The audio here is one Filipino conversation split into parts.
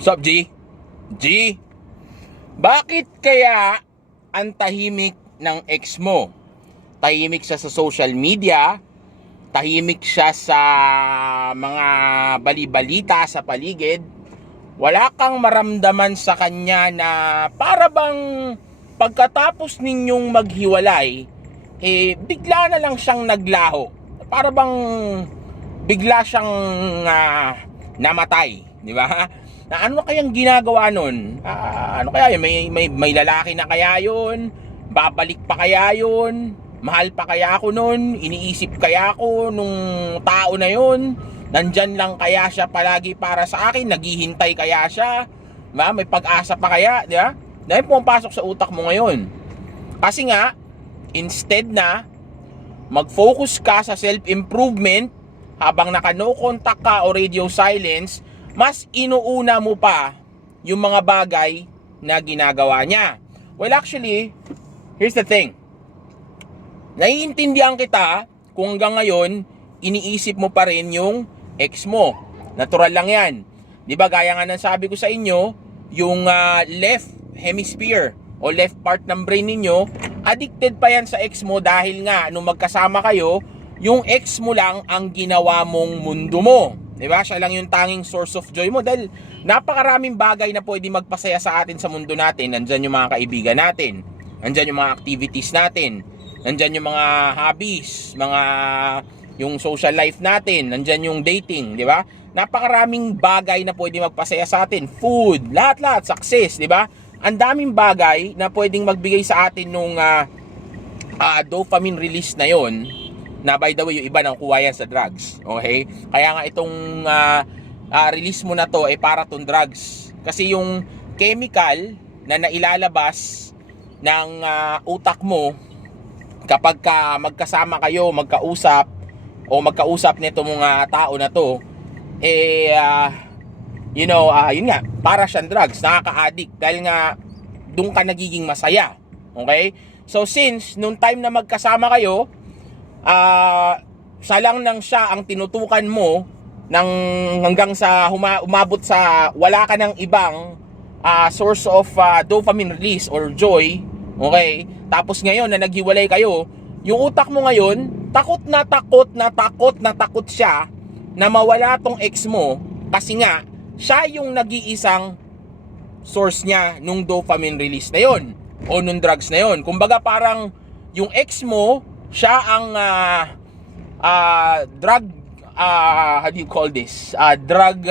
Sup, G? G? Bakit kaya ang tahimik ng ex mo? Tahimik siya sa social media, tahimik siya sa mga balibalita sa paligid. Wala kang maramdaman sa kanya na para bang pagkatapos ninyong maghiwalay, bigla na lang siyang naglaho. Para bang bigla siyang namatay, di ba? Na ano kayang ginagawa nun? Ano kaya yun? May lalaki na kaya yun? Babalik pa kaya yun? Mahal pa kaya ako nun? Iniisip kaya ako nung tao na yun? Nandyan lang kaya siya palagi para sa akin? Naghihintay kaya siya? Diba? May pag-asa pa kaya? Diba? Dahil pumapasok sa utak mo ngayon. Kasi nga, instead na mag-focus ka sa self-improvement habang naka-no contact ka o radio silence, mas inuuna mo pa yung mga bagay na ginagawa niya. Well, actually, here's the thing. Naiintindihan kita kung hanggang ngayon, iniisip mo pa rin yung ex mo. Natural lang yan. Di ba, gaya nga ng sabi ko sa inyo, yung left hemisphere o left part ng brain ninyo, addicted pa yan sa ex mo dahil nga, nung magkasama kayo, yung ex mo lang ang ginawa mong mundo mo. Diba? Siya lang yung tanging source of joy mo dahil napakaraming bagay na pwede magpasaya sa atin sa mundo natin. Nandyan yung mga kaibigan natin, nandyan yung mga activities natin, nandyan yung mga hobbies, yung social life natin, nandyan yung dating, di ba? Napakaraming bagay na pwede magpasaya sa atin. Food, lahat-lahat, success, di ba? Ang daming bagay na pwedeng magbigay sa atin nung dopamine release na yon, na by the way, yung iba nang kuha yan sa drugs. Okay? Kaya nga itong release mo na to ay para tong drugs. Kasi yung chemical na nailalabas ng utak mo kapag magkasama kayo, magkausap nito mga tao na to, yun nga, para siyang drugs, nakaka-addict dahil nga doon ka nagiging masaya. Okay? So since nung time na magkasama kayo, siya lang nang siya ang tinutukan mo hanggang sa umabot sa wala ka ng ibang source of dopamine release or joy. Okay? Tapos ngayon na naghiwalay kayo, yung utak mo ngayon, takot siya na mawala tong ex mo kasi nga, siya yung nag-iisang source niya nung dopamine release na yon o nung drugs na yon. Kumbaga parang yung ex mo, siya ang drug, how do you call this? Drug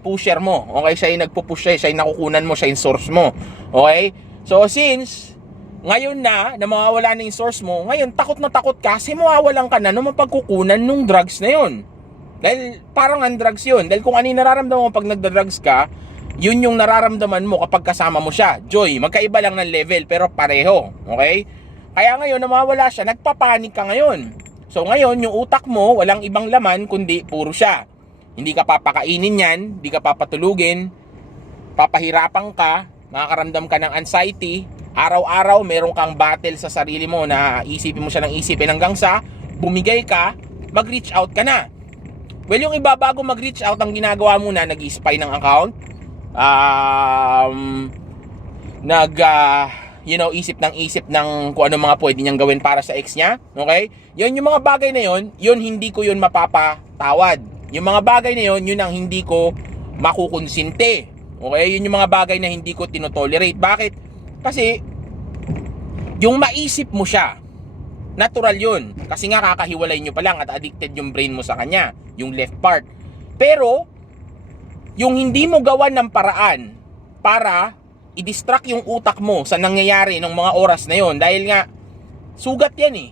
pusher mo. Okay, siya yung nagpo-push, siya yung nakukunan mo, siya yung source mo. Okay? So since ngayon na mawawala na yung source mo, ngayon takot na takot ka kasi mawawalan ka na nung mapagkukunan nung drugs na yon. Dahil parang ang drugs yun. Dahil kung ano yung nararamdaman mo pag nagda-drugs ka, yun yung nararamdaman mo kapag kasama mo siya. Joy, magkaiba lang ng level pero pareho. Okay? Kaya ngayon na mawawala siya, nagpapanik ka ngayon. So ngayon, yung utak mo, walang ibang laman kundi puro siya. Hindi ka papakainin yan, hindi ka papatulugin, papahirapan ka, makakaramdam ka ng anxiety. Araw-araw, meron kang battle sa sarili mo na isipin mo siya ng isipin hanggang sa bumigay ka, mag-reach out ka na. Well, yung iba bago mag-reach out, ang ginagawa muna, nag-i-spy ng account, isip ng kung ano mga pwede niyang gawin para sa ex niya. Okay? Yun yung mga bagay na yun hindi ko yun mapapatawad. Yung mga bagay na yun ang hindi ko makukonsinte. Okay? Yun yung mga bagay na hindi ko tinotolerate. Bakit? Kasi yung maisip mo siya, natural yun. Kasi nga kakahiwalay nyo pa lang at addicted yung brain mo sa kanya, yung left part. Pero yung hindi mo gawan ng paraan para i-distract yung utak mo sa nangyayari ng mga oras na yon, dahil nga sugat yan eh.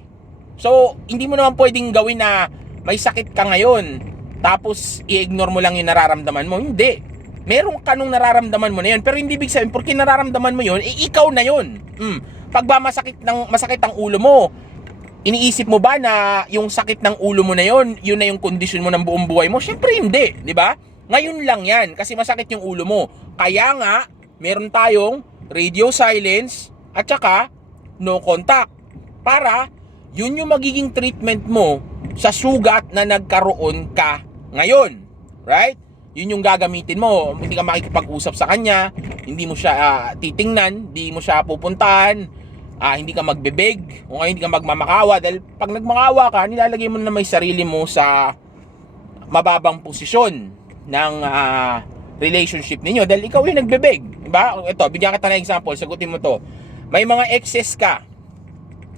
So hindi mo naman pwedeng gawin na may sakit ka ngayon tapos i-ignore mo lang yung nararamdaman mo. Hindi, meron ka nung nararamdaman mo na yun, pero hindi big sabihin porque nararamdaman mo yun, ikaw na yun. Pag ba masakit ang ulo mo, iniisip mo ba na yung sakit ng ulo mo na yun na yung kondisyon mo ng buong buhay mo? Syempre hindi, di ba? Ngayon lang yan kasi masakit yung ulo mo. Kaya nga meron tayong radio silence at saka no contact para yun yung magiging treatment mo sa sugat na nagkaroon ka ngayon. Right? yun yung gagamitin mo. Hindi ka makikipag-usap sa kanya, hindi mo siya titingnan, hindi mo siya pupuntahan, hindi ka magbebeg, o hindi ka magmamakawa. Dahil pag nagmakawa ka, nilalagay mo na may sarili mo sa mababang posisyon ng relationship ninyo dahil ikaw yung nagbebeg, diba? Ito, bigyan kita ng example, sagutin mo to. May mga exes ka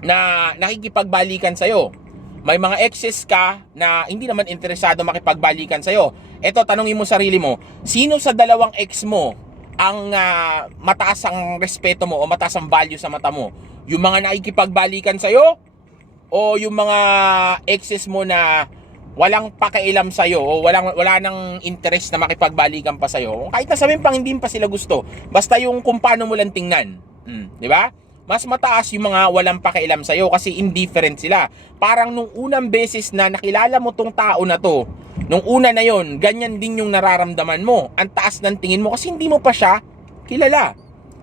na nakikipagbalikan sa'yo. May mga exes ka na hindi naman interesado makipagbalikan sa'yo. Ito, tanungin mo sarili mo, sino sa dalawang ex mo ang mataas ang respeto mo o mataas ang value sa mata mo? Yung mga nakikipagbalikan sa'yo o yung mga exes mo na walang pakialam sa'yo o wala nang interest na makipagbalikan pa sa'yo? Kahit na sabihin pang hindi pa sila gusto, basta yung kung paano mo lang tingnan. Di ba? Mas mataas yung mga walang pakialam sa'yo kasi indifferent sila. Parang nung unang beses na nakilala mo tong tao na to, nung una na yon, ganyan din yung nararamdaman mo. Ang taas ng tingin mo kasi hindi mo pa siya kilala.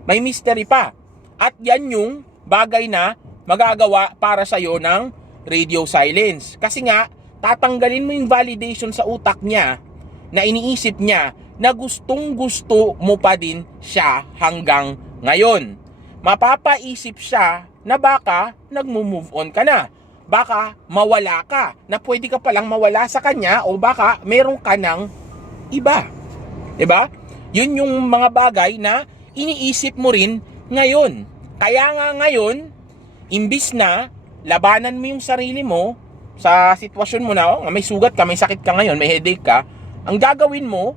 May mystery pa. At yan yung bagay na magagawa para sa'yo ng radio silence. Kasi nga, tatanggalin mo yung validation sa utak niya na iniisip niya na gustong gusto mo pa din siya hanggang ngayon. Mapapaisip siya na baka nagmo-move on ka na. Baka mawala ka, na pwede ka palang mawala sa kanya o baka meron ka ng iba. Diba? Yun yung mga bagay na iniisip mo rin ngayon. Kaya nga ngayon, imbis na labanan mo yung sarili mo sa sitwasyon mo na may sugat ka, may sakit ka ngayon, may headache ka, ang gagawin mo,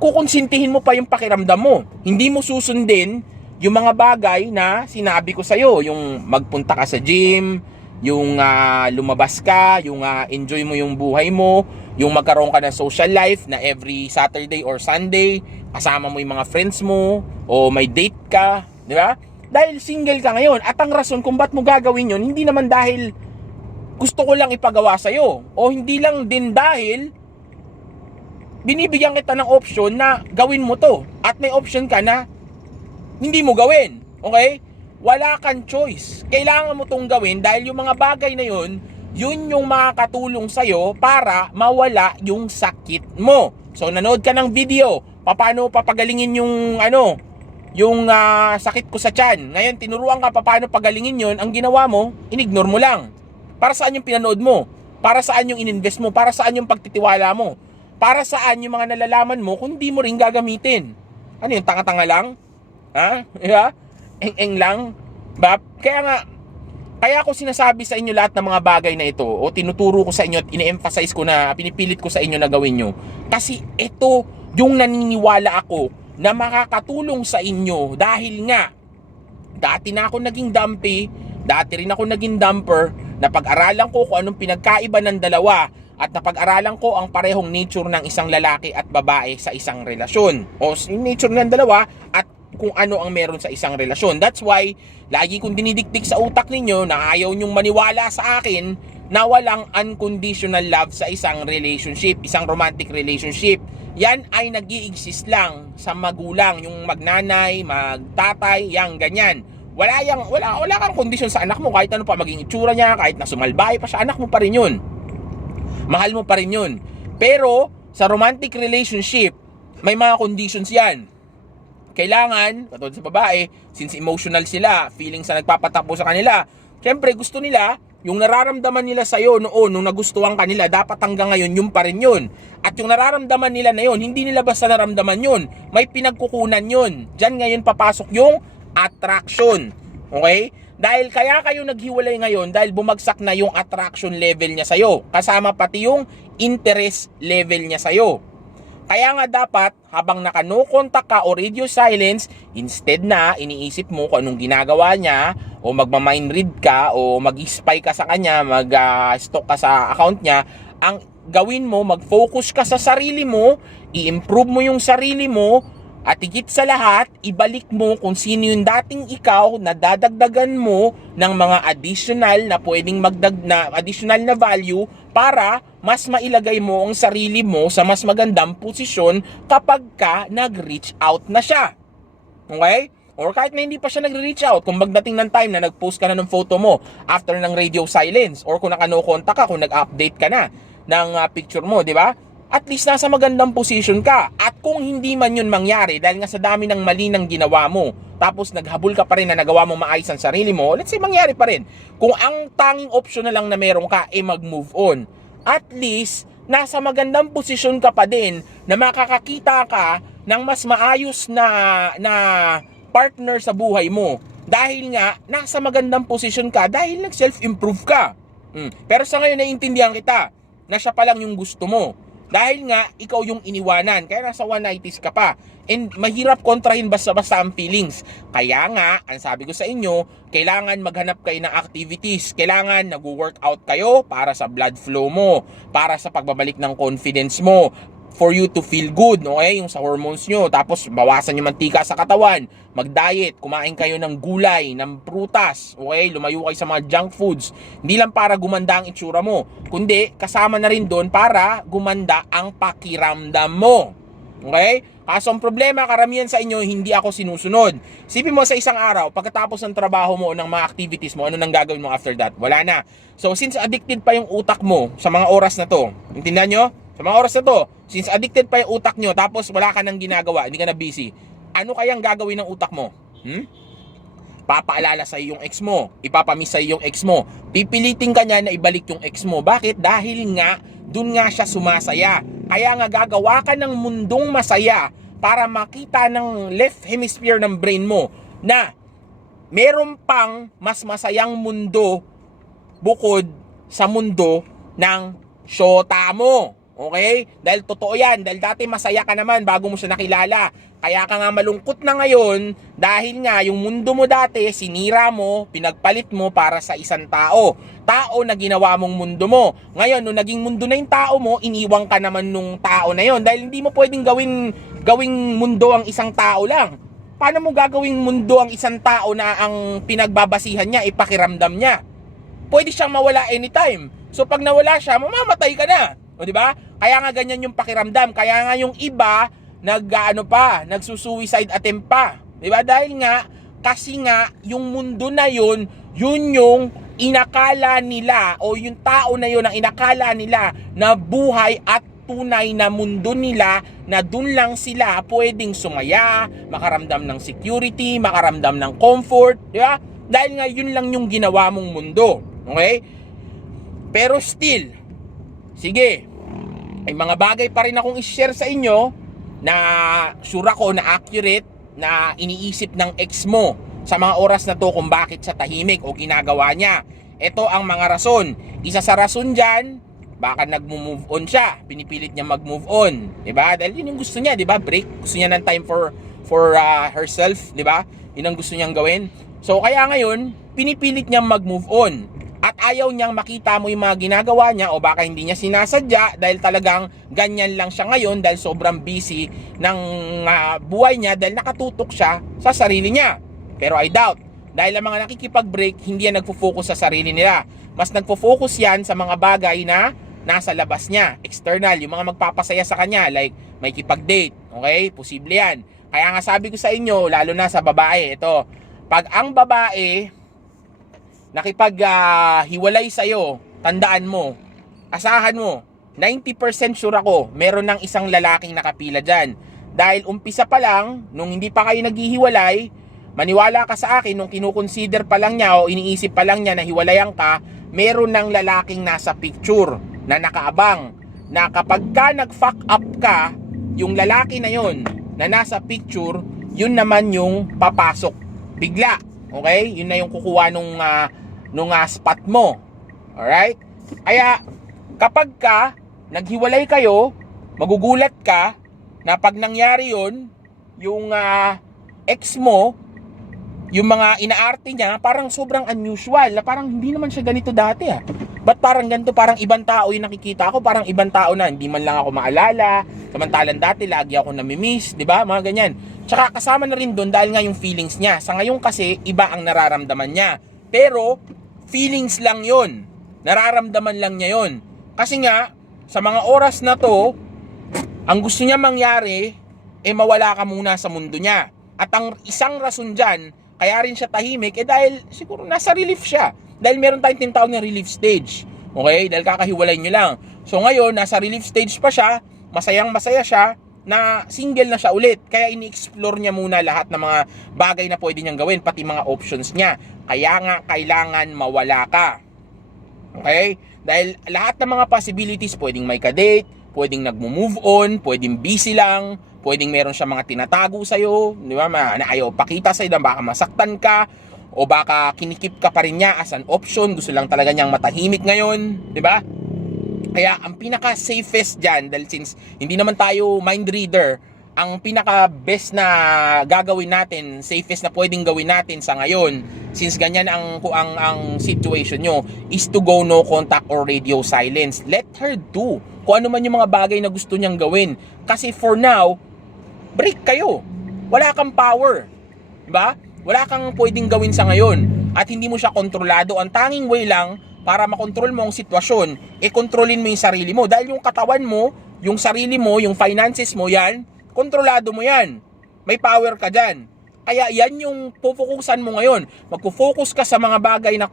kukonsintihin mo pa yung pakiramdam mo. Hindi mo susundin yung mga bagay na sinabi ko sa'yo, yung magpunta ka sa gym, yung lumabas ka, yung enjoy mo yung buhay mo, yung magkaroon ka ng social life na every Saturday or Sunday, kasama mo yung mga friends mo, o may date ka, di ba? Dahil single ka ngayon, at ang rason kung ba't mo gagawin yun, hindi naman dahil gusto ko lang ipagawa sa'yo, o hindi lang din dahil binibigyan kita ng option na gawin mo to, at may option ka na hindi mo gawin, okay? Wala kang choice. Kailangan mo tong gawin dahil yung mga bagay na yun yung makakatulong sa'yo para mawala yung sakit mo. So, nanood ka ng video, paano papagalingin yung sakit ko sa tiyan. Ngayon, tinuruan ka paano pagalingin yun, ang ginawa mo, inignore mo lang. Para saan yung pinanood mo? Para saan yung ininvest mo? Para saan yung pagtitiwala mo? Para saan yung mga nalalaman mo kung di mo rin gagamitin? Ano yung tanga-tanga lang? Ha? Diba? Eng-eng lang. Ba? Kaya ako sinasabi sa inyo lahat ng mga bagay na ito o tinuturo ko sa inyo at ine-emphasize ko na pinipilit ko sa inyo na gawin nyo. Kasi ito yung naniniwala ako na makakatulong sa inyo dahil nga dati na ako naging dumpy, dati rin ako naging dumper, napag-aralan ko kung anong pinagkaiba ng dalawa at napag-aralan ko ang parehong nature ng isang lalaki at babae sa isang relasyon o nature ng dalawa at kung ano ang meron sa isang relasyon. That's why, lagi kong dinidikdik sa utak ninyo na ayaw nyong maniwala sa akin na walang unconditional love sa isang relationship, isang romantic relationship. Yan ay nag-i-exist lang sa magulang, yung magnanay, magtatay, yang ganyan. Wala kang kondisyon sa anak mo, kahit ano pa maging itsura niya, kahit na sumalbahay pa siya, anak mo pa rin yun. Mahal mo pa rin yun. Pero, sa romantic relationship, may mga conditions yan. Kailangan, katulad sa babae, since emotional sila, feelings na nagpapatakbo sa kanila, syempre gusto nila, yung nararamdaman nila sa'yo noon, nung nagustuhan kanila, dapat hanggang ngayon, yung pa rin yun. At yung nararamdaman nila na yun, hindi nila basta naramdaman yun, may pinagkukunan yun. Diyan ngayon papasok yung attraction. Okay? Dahil kaya kayo naghiwalay ngayon, dahil bumagsak na yung attraction level niya sa'yo, kasama pati yung interest level niya sa'yo. Kaya nga dapat, habang naka-no contact ka o radio silence, instead na iniisip mo kung anong ginagawa niya, o magma-mind read ka, o mag-spy ka sa kanya, mag-stalk ka sa account niya, ang gawin mo, mag-focus ka sa sarili mo, i-improve mo yung sarili mo, at higit sa lahat, ibalik mo kung sino yung dating ikaw na dadagdagan mo ng mga additional na pwedeng additional na value para mas mailagay mo ang sarili mo sa mas magandang posisyon kapag ka nag-reach out na siya. Okay? Or kahit na hindi pa siya nag-reach out, kung magdating ng time na nag-post ka na ng photo mo after ng radio silence, or kung naka-no contact ka, kung nag-update ka na ng picture mo, di ba? at least nasa magandang position ka. At kung hindi man yun mangyari, dahil nga sa dami ng mali ng ginawa mo, tapos naghabol ka pa rin na nagawa mo maayos ang sarili mo, let's say mangyari pa rin. Kung ang tanging option na lang na meron ka, mag-move on. At least, nasa magandang posisyon ka pa din na makakakita ka ng mas maayos na partner sa buhay mo. Dahil nga, nasa magandang posisyon ka, dahil nag-self-improve ka. Pero sa ngayon, naiintindihan kita na siya pa lang yung gusto mo. Dahil nga, ikaw yung iniwanan. Kaya nasa 190s ka pa. And mahirap kontrahin basta-basta ang feelings. Kaya nga, ang sabi ko sa inyo, kailangan maghanap kayo ng activities. Kailangan nag-workout kayo para sa blood flow mo. Para sa pagbabalik ng confidence mo. For you to feel good, okay? Yung sa hormones nyo. Tapos, bawasan yung mantika sa katawan. Mag-diet. Kumain kayo ng gulay, ng prutas. Okay? Lumayo kayo sa mga junk foods. Hindi lang para gumanda ang itsura mo. Kundi, kasama na rin doon para gumanda ang pakiramdam mo. Okay? Kaso ang problema, karamihan sa inyo, hindi ako sinusunod. Sipin mo sa isang araw, pagkatapos ng trabaho mo o ng mga activities mo, ano nang gagawin mo after that? Wala na. So, since addicted pa yung utak mo sa mga oras na to, intindihan nyo? Sa mga oras na to, since addicted pa yung utak nyo, tapos wala ka nang ginagawa, hindi ka na busy, ano kayang gagawin ng utak mo? Papaalala sa yung ex mo, ipapamiss sa yung ex mo, pipilitin ka niya na ibalik yung ex mo. Bakit? Dahil nga, dun nga siya sumasaya. Kaya nga gagawa ka ng mundong masaya para makita ng left hemisphere ng brain mo na meron pang mas masayang mundo bukod sa mundo ng syota mo. Okay? Dahil totoo yan. Dahil dati masaya ka naman bago mo siya nakilala. Kaya ka nga malungkot na ngayon dahil nga yung mundo mo dati, sinira mo, pinagpalit mo para sa isang tao. Tao na ginawa mong mundo mo. Ngayon, nung naging mundo na yung tao mo, iniwang ka naman nung tao na yon. Dahil hindi mo pwedeng gawing mundo ang isang tao lang. Paano mo gagawing mundo ang isang tao na ang pinagbabasihan niya, ipakiramdam niya? Pwede siyang mawala anytime. So pag nawala siya, mamamatay ka na. O di ba? Kaya nga ganyan yung pakiramdam. Kaya nga yung iba nagsusuicide attempt pa. Di ba? Dahil nga kasi nga yung mundo na yun yung inakala nila o yung tao na yun ang inakala nila na buhay at tunay na mundo nila na dun lang sila pwedeng sumaya, makaramdam ng security, makaramdam ng comfort, di ba? Dahil nga yun lang yung ginawa mong mundo. Okay? Pero still, sige, may mga bagay pa rin akong i-share sa inyo na sure ako na accurate na iniisip ng ex mo sa mga oras na to kung bakit siya tahimik o ginagawa niya. Ito ang mga rason. Isa sa rason dyan, baka nag-move on siya. Pinipilit niya mag-move on. Diba? Dahil yun yung gusto niya, diba? Break. Gusto niya ng time for herself, diba? Yun ang gusto niyang gawin. So, kaya ngayon, pinipilit niyang mag-move on. At ayaw niyang makita mo yung mga ginagawa niya o baka hindi niya sinasadya dahil talagang ganyan lang siya ngayon dahil sobrang busy ng buhay niya dahil nakatutok siya sa sarili niya. Pero I doubt. Dahil ang mga nakikipag-break, hindi yan nagfo-focus sa sarili nila. Mas nagfo-focus yan sa mga bagay na nasa labas niya, external, yung mga magpapasaya sa kanya, like may kipag-date, okay? Posible yan. Kaya nga sabi ko sa inyo, lalo na sa babae, ito, pag ang babae nakipag-hiwalay sa'yo, tandaan mo, asahan mo, 90% sure ako, meron ng isang lalaking nakapila dyan. Dahil umpisa pa lang, nung hindi pa kayo naghihiwalay, maniwala ka sa akin, nung kinukonsider pa lang niya o iniisip pa lang niya na hiwalayan ka, meron ng lalaking nasa picture na nakaabang na kapag ka nag-fuck up ka, yung lalaki na yon na nasa picture, yun naman yung papasok bigla. Okay? Yun na yung kukuha nung spot mo. Alright? Kaya, kapag ka naghiwalay kayo, magugulat ka na pag nangyari yun, yung ex mo, yung mga inaarte niya, parang sobrang unusual, na parang hindi naman siya ganito dati Ba't parang ganito, parang ibang tao yung nakikita ko, parang ibang tao na, hindi man lang ako maalala, samantalang dati, lagi ako namimiss, di ba? Mga ganyan. Tsaka kasama na rin doon dahil nga yung feelings niya. Sa ngayon kasi, iba ang nararamdaman niya. Pero, feelings lang yon, nararamdaman lang niya yon. Kasi nga, sa mga oras na to, ang gusto niya mangyari, mawala ka muna sa mundo niya. At ang isang rason dyan, kaya rin siya tahimik, dahil siguro nasa relief siya. Dahil meron tayong tinatawag na relief stage. Okay? Dahil kakahiwalay nyo lang. So ngayon, nasa relief stage pa siya, masayang masaya siya na single na siya ulit. Kaya ini-explore niya muna lahat ng mga bagay na pwede niyang gawin, pati mga options niya. Kaya nga kailangan mawala ka. Okay? Dahil lahat ng mga possibilities, pwedeng may ka-date, pwedeng nagmo-move on, pwedeng busy lang, pwedeng meron siya mga tinatago sa'yo, di ba? Na ayaw pakita sa'yo na baka masaktan ka, o baka kinikip ka pa rin niya as an option, gusto lang talaga niyang matahimik ngayon, di ba? Kaya ang pinaka-safest dyan, dahil since hindi naman tayo mind reader, ang pinaka-best na gagawin natin, safest na pwedeng gawin natin sa ngayon, since ganyan ang situation nyo, is to go no contact or radio silence. Let her do kung ano man yung mga bagay na gusto niyang gawin. Kasi for now, break kayo. Wala kang power. Diba? Wala kang pwedeng gawin sa ngayon. At hindi mo siya kontrolado. Ang tanging way lang para makontrol mo ang sitwasyon, kontrolin mo yung sarili mo. Dahil yung katawan mo, yung sarili mo, yung finances mo, yan, kontrolado mo yan. May power ka dyan. Kaya yan yung pupukusan mo ngayon. Magpo-focus ka sa mga bagay na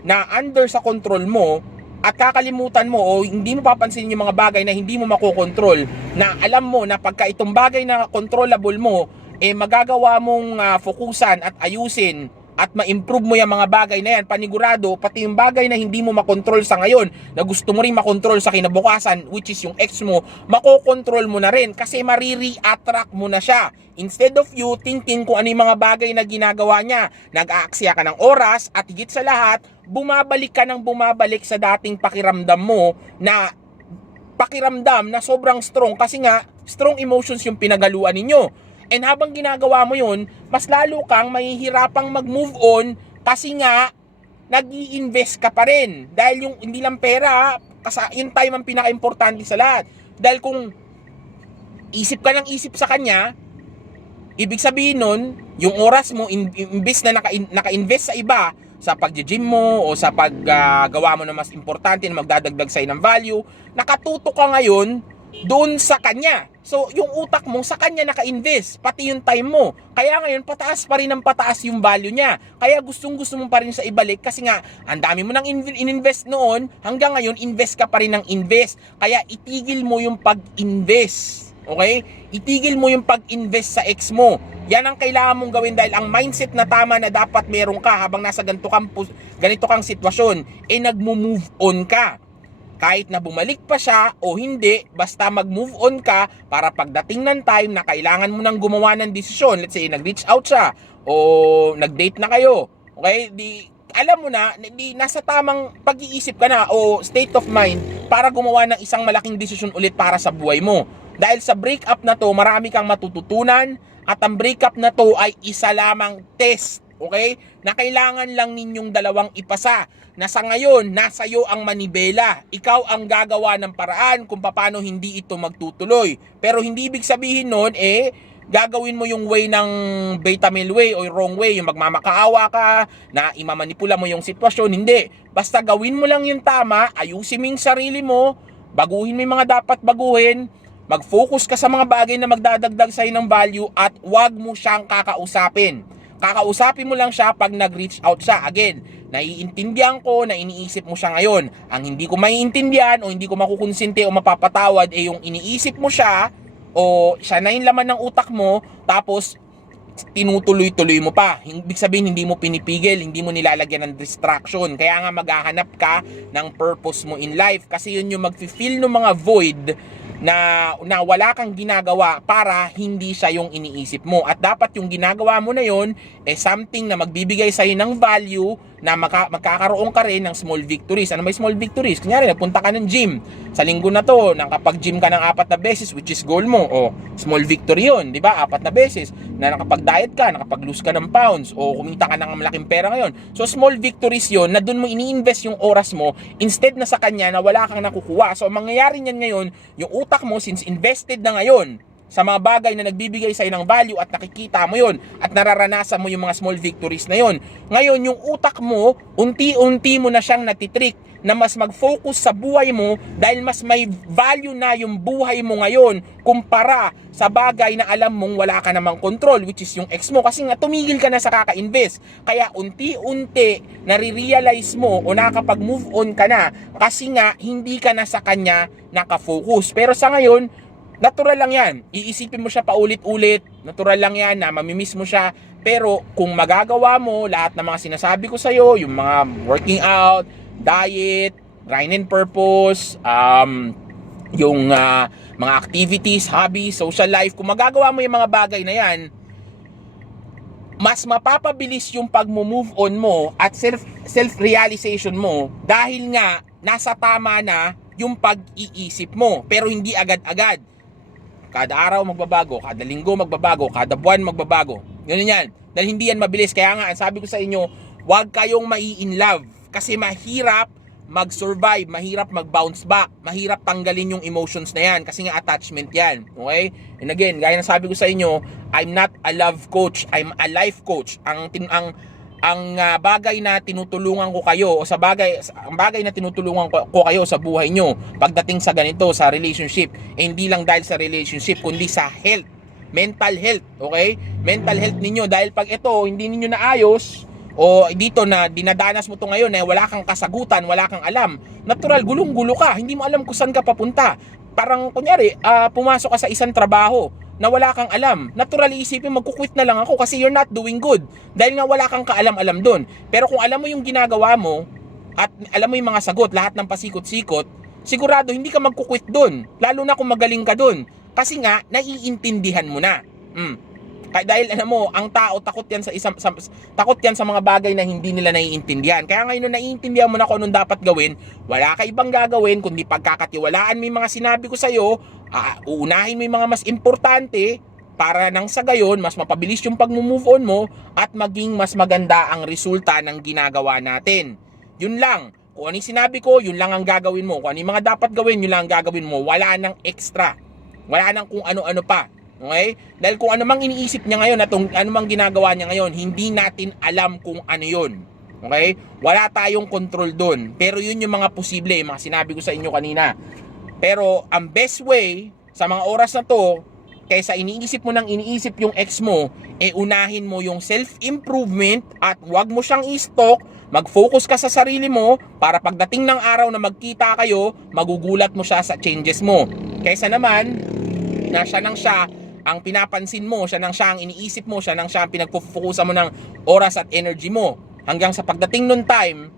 na under sa control mo, at kakalimutan mo o hindi mo papansin yung mga bagay na hindi mo makokontrol, na alam mo na pagka itong bagay na controllable mo, magagawa mong fokusan at ayusin at ma-improve mo yung mga bagay na yan, panigurado, pati yung bagay na hindi mo makontrol sa ngayon, na gusto mo rin makontrol sa kinabukasan, which is yung ex mo, makokontrol mo na rin kasi mariri-attract mo na siya. Instead of you thinking kung ano yung mga bagay na ginagawa niya, nag-aaksaya ka ng oras at higit sa lahat, bumabalik ka ng bumabalik sa dating pakiramdam mo na pakiramdam na sobrang strong kasi nga, strong emotions yung pinagaluan ninyo. And habang ginagawa mo yun, mas lalo kang mahihirapang mag-move on kasi nga, nag-i-invest ka pa rin. Dahil yung hindi lang pera, yung time ang pinaka-importante sa lahat. Dahil kung isip ka ng isip sa kanya, ibig sabihin nun, yung oras mo, imbes na naka-invest sa iba, sa pag-gym mo o sa paggawa mo na mas importante na magdadagdag sa'yo ng value, nakatuto ka ngayon doon sa kanya. So, yung utak mo sa kanya naka-invest, pati yung time mo. Kaya ngayon, pataas pa rin ng pataas yung value niya. Kaya gustong-gusto mo pa rin sa ibalik kasi nga, ang dami mo nang in-invest noon, hanggang ngayon, invest ka pa rin ng invest. Kaya itigil mo yung pag-invest. Okay? Itigil mo yung pag-invest sa ex mo. Yan ang kailangan mong gawin dahil ang mindset na tama na dapat meron ka habang nasa ganito kang sitwasyon, nag-move on ka. Kahit na bumalik pa siya o hindi, basta mag-move on ka para pagdating ng time na kailangan mo nang gumawa ng desisyon, let's say nag-reach out siya o nag-date na kayo, okay? Alam mo na, nasa tamang pag-iisip ka na o state of mind para gumawa ng isang malaking desisyon ulit para sa buhay mo. Dahil sa breakup na to, marami kang matututunan at ang breakup na to ay isa lamang test. Okay? Na kailangan lang ninyong dalawang ipasa. Na sa ngayon, nasa iyo ang manibela. Ikaw ang gagawa ng paraan kung paano hindi ito magtutuloy. Pero hindi ibig sabihin nun, gagawin mo yung way ng beta male way o yung wrong way, yung magmamakaawa ka, na imamanipula mo yung sitwasyon. Hindi. Basta gawin mo lang yung tama, ayusin mo yung sarili mo, baguhin mo yung mga dapat baguhin, mag-focus ka sa mga bagay na magdadagdag sa'yo ng value at wag mo siyang kakausapin. Kakausapin mo lang siya pag nag-reach out siya. Again, naiintindihan ko na iniisip mo siya ngayon. Ang hindi ko maiintindihan o hindi ko makukonsente o mapapatawad yung iniisip mo siya o siya na yung laman ng utak mo tapos tinutuloy-tuloy mo pa. Ibig sabihin hindi mo pinipigil, hindi mo nilalagyan ng distraction. Kaya nga maghahanap ka ng purpose mo in life kasi yun yung mag-feel ng mga void na wala kang ginagawa para hindi siya yung iniisip mo. At dapat yung ginagawa mo na yun something na magbibigay sa'yo ng value na magkakaroon ka rin ng small victories. Ano may small victories? Kunyari, napunta ka ng gym. Sa linggo na to, nakapag-gym ka ng 4 na beses, which is goal mo. O, small victory yun, di ba? 4 na beses. Na nakapag-diet ka, nakapag-lose ka ng pounds, o kumita ka ng malaking pera ngayon. So, small victories yun na dun mo ini-invest yung oras mo instead na sa kanya na wala kang nakukuha. So, ang mangyayari niyan ngayon, yung utak mo, since invested na ngayon, sa mga bagay na nagbibigay sa'yo ng value at nakikita mo yon at nararanasan mo yung mga small victories na yon. Ngayon, yung utak mo, unti-unti mo na siyang natitrick na mas mag-focus sa buhay mo dahil mas may value na yung buhay mo ngayon kumpara sa bagay na alam mong wala ka namang control, which is yung ex mo, kasi nga tumigil ka na sa kaka-invest. Kaya unti-unti nare-realize mo o nakakapag-move on ka na kasi nga hindi ka na sa kanya nakafocus. Pero sa ngayon, natural lang yan. Iisipin mo siya paulit-ulit. Natural lang yan na mamimiss mo siya. Pero kung magagawa mo lahat ng mga sinasabi ko sa'yo, yung mga working out, diet, grind and purpose, yung mga activities, hobbies, social life, kung magagawa mo yung mga bagay na yan, mas mapapabilis yung pag-move on mo at self-realization mo dahil nga nasa tama na yung pag-iisip mo. Pero hindi agad-agad. Kada araw magbabago, kada linggo magbabago, kada buwan magbabago. Ganun yan. Dahil hindi yan mabilis. Kaya nga, sabi ko sa inyo, huwag kayong mai-in-love. Kasi mahirap mag-survive, mahirap mag-bounce back, mahirap tanggalin yung emotions na yan kasi nga attachment yan. Okay? And again, gaya na sabi ko sa inyo, I'm not a love coach, I'm a life coach. Ang bagay na tinutulungan ko kayo o ang bagay na tinutulungan ko kayo sa buhay nyo pagdating sa ganito, sa relationship, hindi lang dahil sa relationship kundi sa health, mental health. Okay? Mental health ninyo, dahil pag ito hindi niyo naayos o dito na dinadanas mo to ngayon eh, wala kang kasagutan, wala kang alam, natural, gulong-gulo ka, hindi mo alam kung saan ka papunta. Parang kunyari, pumasok ka sa isang trabaho na wala kang alam, natural isipin magkukwit na lang ako kasi you're not doing good dahil nga wala kang kaalam-alam doon. Pero kung alam mo yung ginagawa mo at alam mo yung mga sagot, lahat ng pasikot-sikot, sigurado hindi ka magkukwit doon, lalo na kung magaling ka doon kasi nga naiintindihan mo na. Dahil alam mo, ang tao takot yan sa mga bagay na hindi nila naiintindihan. Kaya ngayon nung naiintindihan mo na kung anong dapat gawin, wala ka ibang gagawin kundi pagkakatiwalaan mo yung mga sinabi ko sa iyo, uunahin mo yung mga mas importante para nang sa gayon mas mapabilis yung pag-move on mo at maging mas maganda ang resulta ng ginagawa natin. Yun lang. Kung ano yung sinabi ko, yun lang ang gagawin mo. Kung ano yung mga dapat gawin, yun lang ang gagawin mo. Wala nang extra. Wala nang kung ano-ano pa. Okay? Dahil kung ano mang iniisip niya ngayon at ano mang ginagawa niya ngayon, hindi natin alam kung ano yun. Okay? Wala tayong control doon. Pero yun yung mga posible, mga sinabi ko sa inyo kanina. Pero ang best way sa mga oras na to, kaysa iniisip mo nang iniisip yung ex mo, unahin mo yung self-improvement at wag mo siyang i-stalk, mag-focus ka sa sarili mo para pagdating ng araw na magkita kayo, magugulat mo siya sa changes mo. Kaysa naman, na siya nang siya ang pinapansin mo, siya nang siya ang iniisip mo, siya nang siya ang pinagpupukusan mo ng oras at energy mo. Hanggang sa pagdating nun time,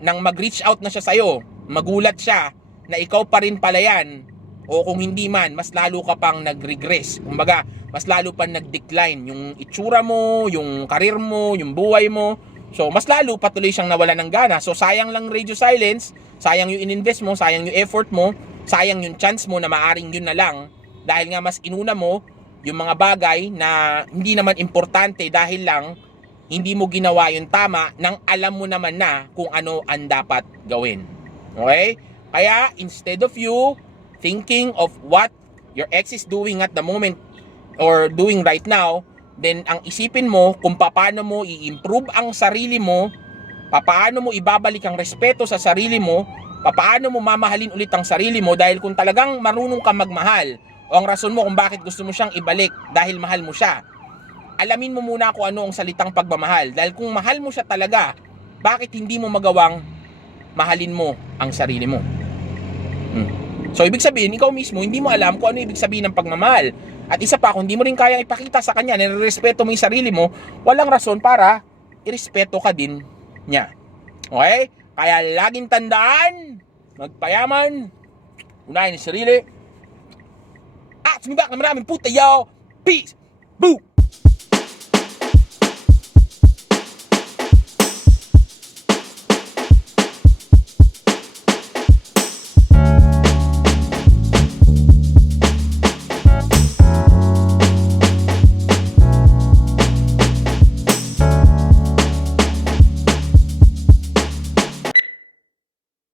nang mag-reach out na siya sa'yo, magulat siya na ikaw pa rin pala yan, o kung hindi man, mas lalo ka pang nag-regress. Kumbaga, mas lalo pang nag-decline yung itsura mo, yung karir mo, yung buhay mo. So, mas lalo patuloy siyang nawala ng gana. So, sayang lang radio silence, sayang yung ininvest mo, sayang yung effort mo, sayang yung chance mo na maaring yun na lang. Dahil nga mas inuna mo yung mga bagay na hindi naman importante dahil lang hindi mo ginawa yung tama nang alam mo naman na kung ano ang dapat gawin. Okay? Kaya, instead of you thinking of what your ex is doing at the moment or doing right now, then ang isipin mo kung paano mo i-improve ang sarili mo, paano mo ibabalik ang respeto sa sarili mo, paano mo mamahalin ulit ang sarili mo dahil kung talagang marunong ka magmahal o ang rason mo kung bakit gusto mo siyang ibalik dahil mahal mo siya, alamin mo muna kung ano ang salitang pagmamahal. Dahil kung mahal mo siya talaga, bakit hindi mo magawang mahalin mo ang sarili mo? So, ibig sabihin, ikaw mismo, hindi mo alam kung ano ibig sabihin ng pagmamahal. At isa pa, kung hindi mo rin kayang ipakita sa kanya, nirespeto mo yung sarili mo, walang rason para irespeto ka din niya. Okay? Kaya laging tandaan, magpayaman, unahin ang sarili, at sumibak na maraming puta, yo! Peace! Boo!